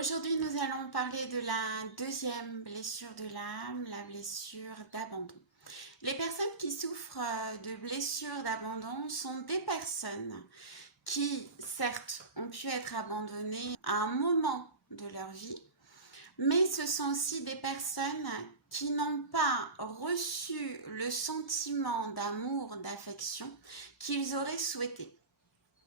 Aujourd'hui, nous allons parler de la deuxième blessure de l'âme, la blessure d'abandon. Les personnes qui souffrent de blessures d'abandon sont des personnes qui, certes, ont pu être abandonnées à un moment de leur vie, mais ce sont aussi des personnes qui n'ont pas reçu le sentiment d'amour, d'affection qu'ils auraient souhaité.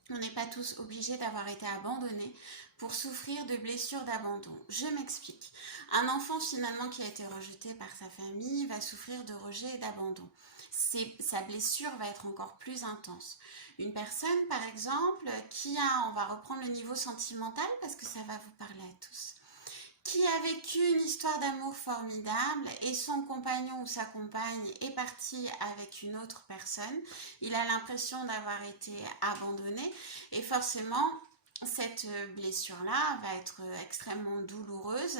On n'est pas tous obligés d'avoir été abandonnés pour souffrir de blessures d'abandon. Je m'explique. Un enfant finalement qui a été rejeté par sa famille va souffrir de rejet et d'abandon. Sa blessure va être encore plus intense. Une personne par exemple qui a, on va reprendre le niveau sentimental parce que ça va vous parler à tous, qui a vécu une histoire d'amour formidable et son compagnon ou sa compagne est parti avec une autre personne, il a l'impression d'avoir été abandonné et forcément cette blessure-là va être extrêmement douloureuse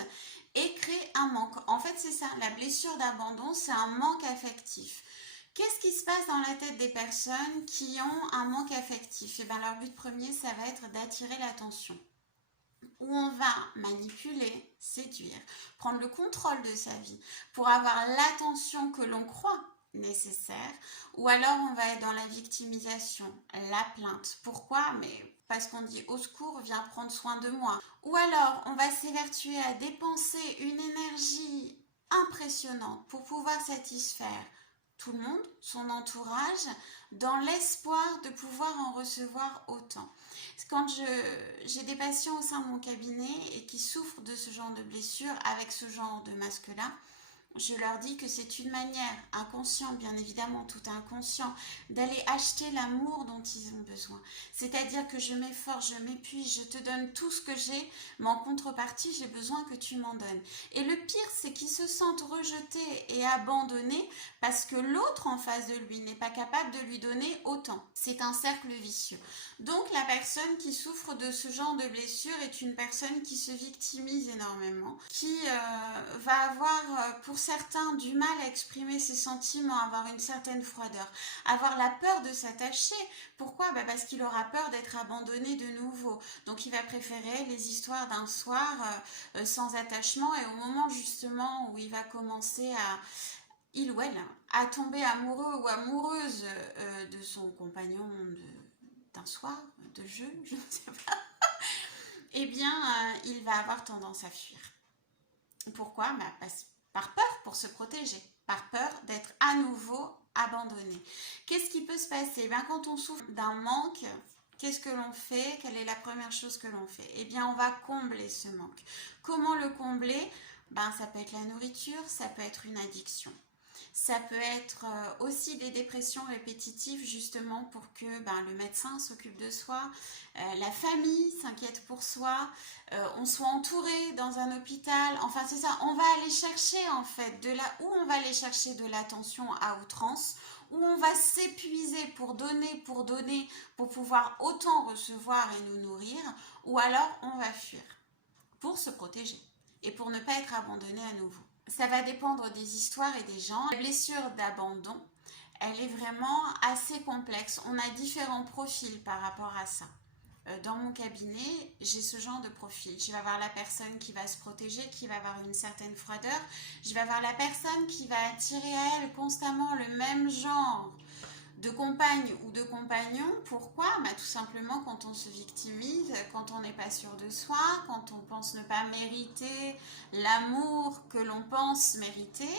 et créer un manque. En fait, c'est ça, la blessure d'abandon, c'est un manque affectif. Qu'est-ce qui se passe dans la tête des personnes qui ont un manque affectif? Et bien, leur but premier, ça va être d'attirer l'attention, où on va manipuler, séduire, prendre le contrôle de sa vie pour avoir l'attention que l'on croit nécessaire, ou alors on va être dans la victimisation, la plainte. Pourquoi? Mais parce qu'on dit au secours, viens prendre soin de moi. Ou alors on va s'évertuer à dépenser une énergie impressionnante pour pouvoir satisfaire tout le monde, son entourage, dans l'espoir de pouvoir en recevoir autant. Quand j'ai des patients au sein de mon cabinet et qui souffrent de ce genre de blessure avec ce genre de masque-là, je leur dis que c'est une manière inconsciente, bien évidemment tout inconscient, d'aller acheter l'amour dont ils ont besoin. C'est-à-dire que je m'efforce, je m'épuise, je te donne tout ce que j'ai, mais en contrepartie, j'ai besoin que tu m'en donnes. Et le pire, c'est qu'ils se sentent rejetés et abandonnés parce que l'autre en face de lui n'est pas capable de lui donner autant. C'est un cercle vicieux. Donc la personne qui souffre de ce genre de blessure est une personne qui se victimise énormément, qui va avoir pour certains du mal à exprimer ses sentiments, avoir une certaine froideur, avoir la peur de s'attacher. Pourquoi? Parce qu'il aura peur d'être abandonné de nouveau. Donc il va préférer les histoires d'un soir sans attachement, et au moment justement où il va commencer à, il ou elle, à tomber amoureux ou amoureuse de son compagnon d'un soir, de jeu, je ne sais pas, eh bien, il va avoir tendance à fuir. Pourquoi? Par peur, pour se protéger, par peur d'être à nouveau abandonné. Qu'est-ce qui peut se passer? Quand on souffre d'un manque, qu'est-ce que l'on fait? Quelle est la première chose que l'on fait? Eh bien, on va combler ce manque. Comment le combler? Ça peut être la nourriture, ça peut être une addiction. Ça peut être aussi des dépressions répétitives, justement pour que le médecin s'occupe de soi, la famille s'inquiète pour soi, on soit entouré dans un hôpital. Enfin c'est ça, on va aller chercher en fait de là où on va aller chercher de l'attention à outrance, où on va s'épuiser pour donner, pour pouvoir autant recevoir et nous nourrir, ou alors on va fuir pour se protéger et pour ne pas être abandonné à nouveau. Ça va dépendre des histoires et des gens. La blessure d'abandon, elle est vraiment assez complexe. On a différents profils par rapport à ça. Dans mon cabinet, j'ai ce genre de profil. Je vais avoir la personne qui va se protéger, qui va avoir une certaine froideur. Je vais avoir la personne qui va attirer à elle constamment le même genre de compagne ou de compagnon. Pourquoi? Tout simplement quand on se victimise, quand on n'est pas sûr de soi, quand on pense ne pas mériter l'amour que l'on pense mériter,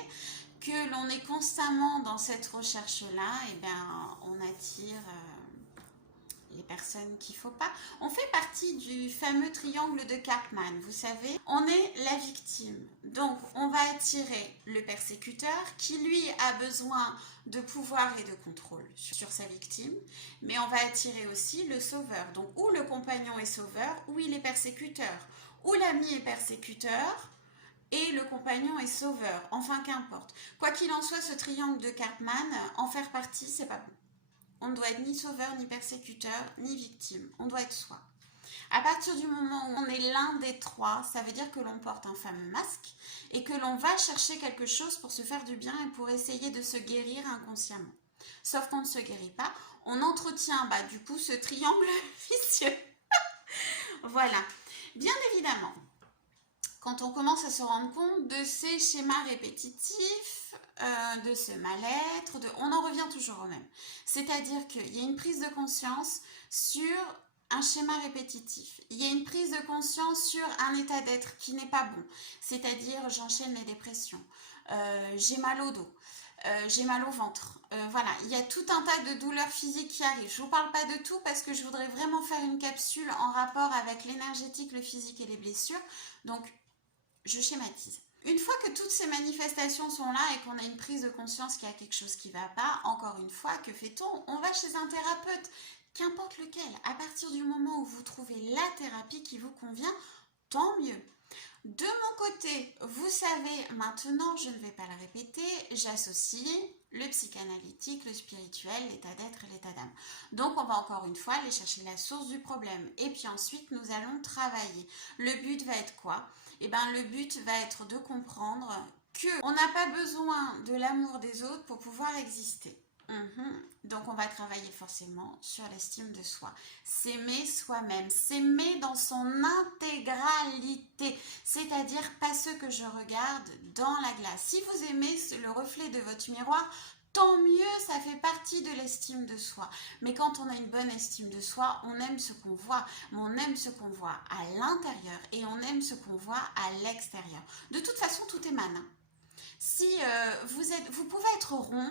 que l'on est constamment dans cette recherche-là, et on attire les personnes qu'il ne faut pas. On fait partie du fameux triangle de Karpman, vous savez. On est la victime. Donc, on va attirer le persécuteur qui, lui, a besoin de pouvoir et de contrôle sur sa victime. Mais on va attirer aussi le sauveur. Donc, ou le compagnon est sauveur, ou il est persécuteur. Ou l'ami est persécuteur, et le compagnon est sauveur. Enfin, qu'importe. Quoi qu'il en soit, ce triangle de Karpman, en faire partie, c'est pas bon. On ne doit être ni sauveur, ni persécuteur, ni victime. On doit être soi. À partir du moment où on est l'un des trois, ça veut dire que l'on porte un fameux masque et que l'on va chercher quelque chose pour se faire du bien et pour essayer de se guérir inconsciemment. Sauf qu'on ne se guérit pas, on entretient du coup ce triangle vicieux. Voilà. Bien évidemment, quand on commence à se rendre compte de ces schémas répétitifs, de ce mal-être, on en revient toujours au même. C'est-à-dire qu'il y a une prise de conscience sur un schéma répétitif. Il y a une prise de conscience sur un état d'être qui n'est pas bon. C'est-à-dire, j'enchaîne les dépressions, j'ai mal au dos, j'ai mal au ventre. Voilà, il y a tout un tas de douleurs physiques qui arrivent. Je ne vous parle pas de tout parce que je voudrais vraiment faire une capsule en rapport avec l'énergétique, le physique et les blessures. Donc, je schématise. Une fois que toutes ces manifestations sont là et qu'on a une prise de conscience qu'il y a quelque chose qui ne va pas, encore une fois, que fait-on? On va chez un thérapeute, qu'importe lequel. À partir du moment où vous trouvez la thérapie qui vous convient, tant mieux. De mon côté, vous savez, maintenant, je ne vais pas le répéter, j'associe le psychanalytique, le spirituel, l'état d'être et l'état d'âme. Donc, on va encore une fois aller chercher la source du problème. Et puis ensuite, nous allons travailler. Le but va être quoi? Eh bien, le but va être de comprendre qu'on n'a pas besoin de l'amour des autres pour pouvoir exister. Donc on va travailler forcément sur l'estime de soi. S'aimer soi-même, s'aimer dans son intégralité, c'est-à-dire pas ce que je regarde dans la glace. Si vous aimez le reflet de votre miroir, tant mieux, ça fait partie de l'estime de soi. Mais quand on a une bonne estime de soi, on aime ce qu'on voit, mais on aime ce qu'on voit à l'intérieur et on aime ce qu'on voit à l'extérieur. De toute façon, tout émane. Si vous pouvez être rond,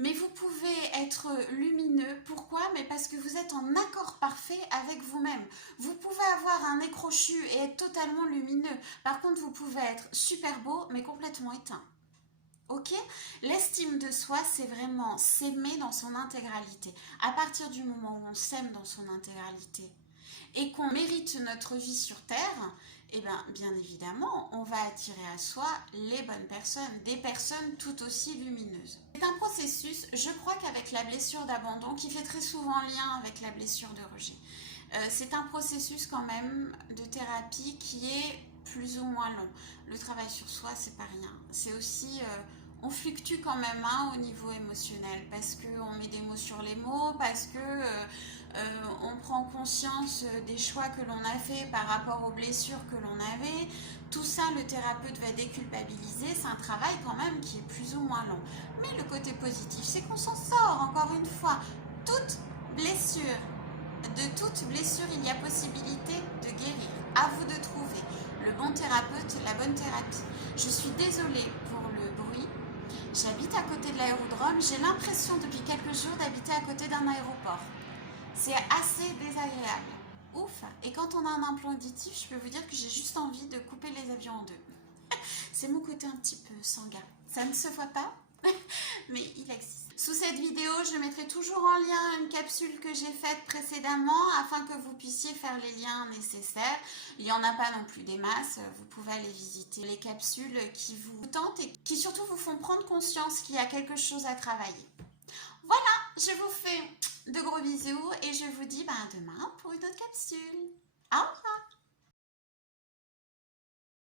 mais vous pouvez être lumineux. Pourquoi? Mais parce que vous êtes en accord parfait avec vous-même. Vous pouvez avoir un nez crochu et être totalement lumineux. Par contre, vous pouvez être super beau, mais complètement éteint. Ok? L'estime de soi, c'est vraiment s'aimer dans son intégralité. À partir du moment où on s'aime dans son intégralité et qu'on mérite notre vie sur Terre, eh bien évidemment, on va attirer à soi les bonnes personnes, des personnes tout aussi lumineuses. C'est un processus, je crois qu'avec la blessure d'abandon, qui fait très souvent lien avec la blessure de rejet. C'est un processus quand même de thérapie qui est plus ou moins long. Le travail sur soi, c'est pas rien. C'est aussi... on fluctue quand même au niveau émotionnel parce qu'on met des mots sur les mots, parce que on prend conscience des choix que l'on a fait par rapport aux blessures que l'on avait. Tout ça, le thérapeute va déculpabiliser. C'est un travail quand même qui est plus ou moins long. Mais le côté positif, c'est qu'on s'en sort, encore une fois. De toute blessure, il y a possibilité de guérir. À vous de trouver le bon thérapeute, la bonne thérapie. Je suis désolée pour le bruit. J'habite à côté de l'aérodrome. J'ai l'impression depuis quelques jours d'habiter à côté d'un aéroport. C'est assez désagréable. Ouf. Et quand on a un implant auditif, je peux vous dire que j'ai juste envie de couper les avions en deux. C'est mon côté un petit peu sanguin. Ça ne se voit pas, mais il existe. Sous cette vidéo, je mettrai toujours en lien une capsule que j'ai faite précédemment afin que vous puissiez faire les liens nécessaires. Il n'y en a pas non plus des masses, vous pouvez aller visiter les capsules qui vous tentent et qui surtout vous font prendre conscience qu'il y a quelque chose à travailler. Voilà, je vous fais de gros bisous et je vous dis à demain pour une autre capsule. Au revoir!